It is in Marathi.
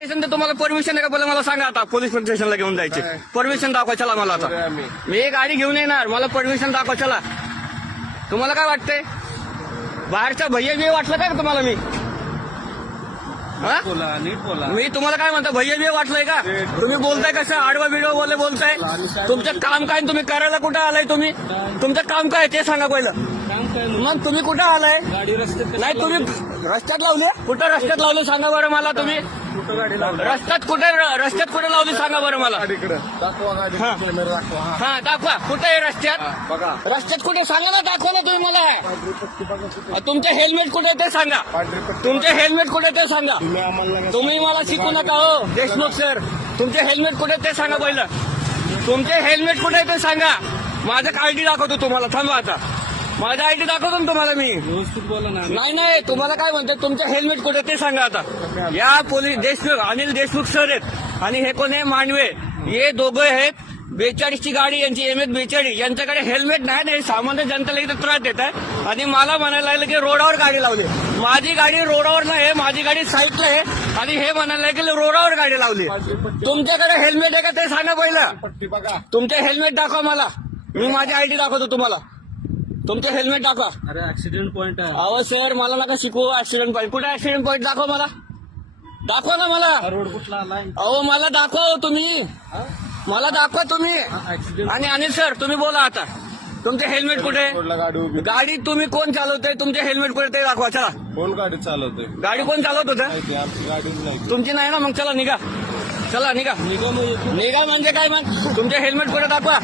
तुम्हाला परमिशन आहे का बोला मला सांगा आता पोलीस स्टेशनला घेऊन जायचे परमिशन दाखवा चला मला आता मी गाडी घेऊन येणार मला परमिशन दाखवा चला तुम्हाला काय वाटतंय बाहेरचा भैया बी वाटलं काय तुम्हाला मी मी तुम्हाला काय म्हणतो भैया बी वाटलंय का तुम्ही बोलताय कसं आडवा बिडवा बोलताय तुमचं काम काय तुम्ही करायला कुठं आलाय तुम्ही तुमचं काम काय ते सांगा पहिलं मग तुम्ही कुठं आलाय नाही तुम्ही रस्त्यात लावले कुठं रस्त्यात लावले सांगा बरं मला तुम्ही रस्त्यात कुठे लावली सांगा बरं मला हा दाखवा कुठे आहे रस्त्यात कुठे सांगा ना दाखवा ना तुम्ही मला तुमचे हेल्मेट कुठे ते सांगा तुमचे हेल्मेट कुठे ते सांगा तुम्ही मला शिकू नका हो देशमुख सर तुमचे हेल्मेट कुठे ते सांगा पहिलं तुमचे हेल्मेट कुठे ते सांगा माझं आयडी दाखवतो तुम्हाला थांबा आता माझा आयडी दाखवतो ना तुम्हाला मी नाही तुम्हाला काय म्हणते तुमचं हेल्मेट कुठे ते सांगा आता या पोलीस देशमुख अनिल देशमुख सर आहेत आणि हे कोण आहे मांडवे हे दोघं आहेत 42 ची गाडी यांची MS-42 यांच्याकडे हेल्मेट नाही सामान्य जनतेला इथे त्रास देत आहे आणि मला म्हणायला लागलं की रोडावर गाडी लावली माझी गाडी रोडावर नाही माझी गाडी साईडला आहे आणि हे म्हणायला लागले की रोडावर गाडी लावली तुमच्याकडे हेल्मेट आहे का ते सांगा पहिलं तुमचे हेल्मेट दाखवा मला मी माझी आयडी दाखवतो तुम्हाला तुमचे हेल्मेट दाखवा अरे ऍक्सिडेंट पॉइंट आहे अहो सर मला नका शिकवू ऍक्सिडेंट पॉईंट कुठे ऍक्सिडेंट पॉईंट दाखवा ना मला रोड कुठला आलाय अहो मला दाखवा तुम्ही मला दाखवा तुम्ही आणि अनिल सर तुम्ही बोला आता तुमचे हेल्मेट कुठे गाडी तुम्ही कोण चालवतोय तुमचे हेल्मेट कुठे ते दाखवा चला कोण गाडी चालवतोय गाडी कोण चालवत होतं आमची गाडी नाही तुमची नाही ना मग चला निघा निघा म्हणजे काय मग तुमचे हेल्मेट कुठे दाखवा